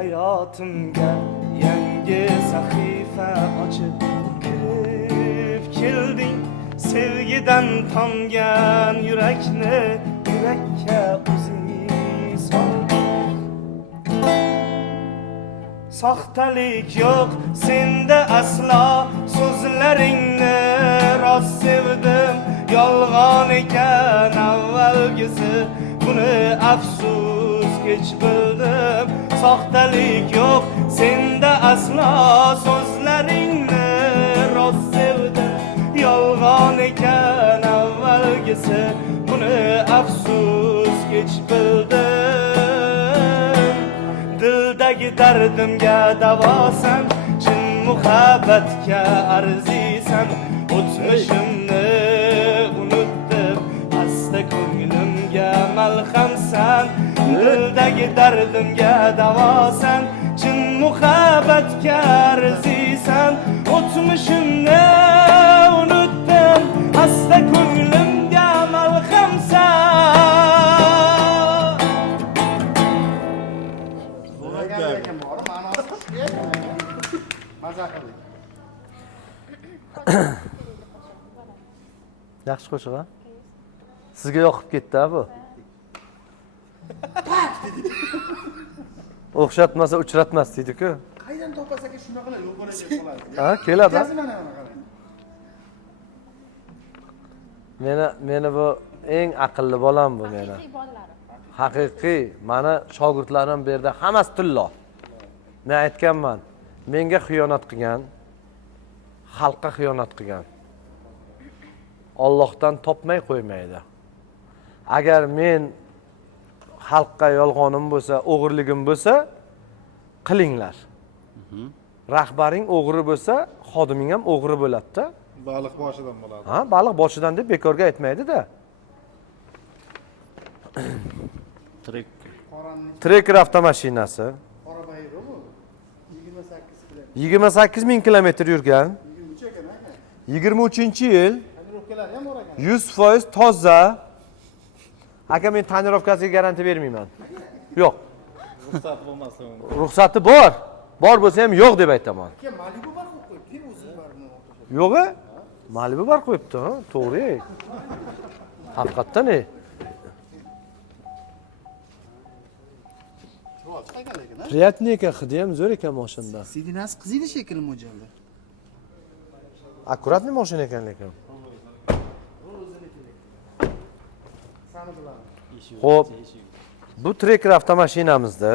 hayotimga yangi sahifa ochib kirib kelding. Sevgidan tomgan yurakni yurakka o'zing solding. Soxtalik yo'q senda aslo, so'zlaringni rost sevdim. Yolg'on ekan avvalgisi, buni afsus kech bildim. Soxtalik yo'q senda aslo, so'zlaringni rost sevdim. Yolg'on ekan avvalgisi, buni afsus kech bildim. Dildagi dardimga davosan, chin muhabbatga arzisan. O'tmishimni unutdim, asta ko'nglimga malhamsan. Dildagi dardimga davosan, chin muhabbatga arzisan. O'tmishimni unutdim, asta ko'nglimga malhamsan. Yaxshi qo'shiq a? Sizga yoqib ketdi bu. O'xshatmasa uchratmas deydi-ku. Qaydan topasaga shunaqalar yo'q bo'ladi qoladi. Ha, keladi. Qarang. Meni bu eng aqlli bolam bu meni. Haqiqiy, mana shogirdlarim bu yerda hammasi tillo. Men aytganman, menga xiyonat qilgan, xalqqa xiyonat qilgan. Allohdan topmay qo'ymaydi. Agar men xalqqa yolg'onim bo'lsa, o'g'irligim bo'lsa, qilinglar. Rahbaring o'g'ri bo'lsa, xodiming ham o'g'ri bo'ladi-da. Baliq boshidan bo'ladi. Ha, baliq boshidan deb bekorga aytmaydi-da. Trekker avtomashinasi. Qora bayro bu. 28 km. 28 ming kilometr yurgan. 23 ekan aka. 23-yil. Tonirovkalari ham bor ekan. 100% toza. Aka, men tonirovkasiga garantiya bermayman. Yo'q. Ruxsat bo'lmasa. Ruxsati bor. Bor bo'lsa ham yo'q deb aytaman. Aka, Malibu bar qo'yibdi, o'zi barni o'rtasida. Yo'q-a? Malibu bar qo'yibdi, ha? To'g'ri. Haqiqatdan Приятный ekan, hidi ham zo'r ekan mashinada. Sidinasi qiziydi shekilli mo'ljalda. Akkuratniy mashina ekan lekin. Xo'p, bu Trekker avtomashinamizda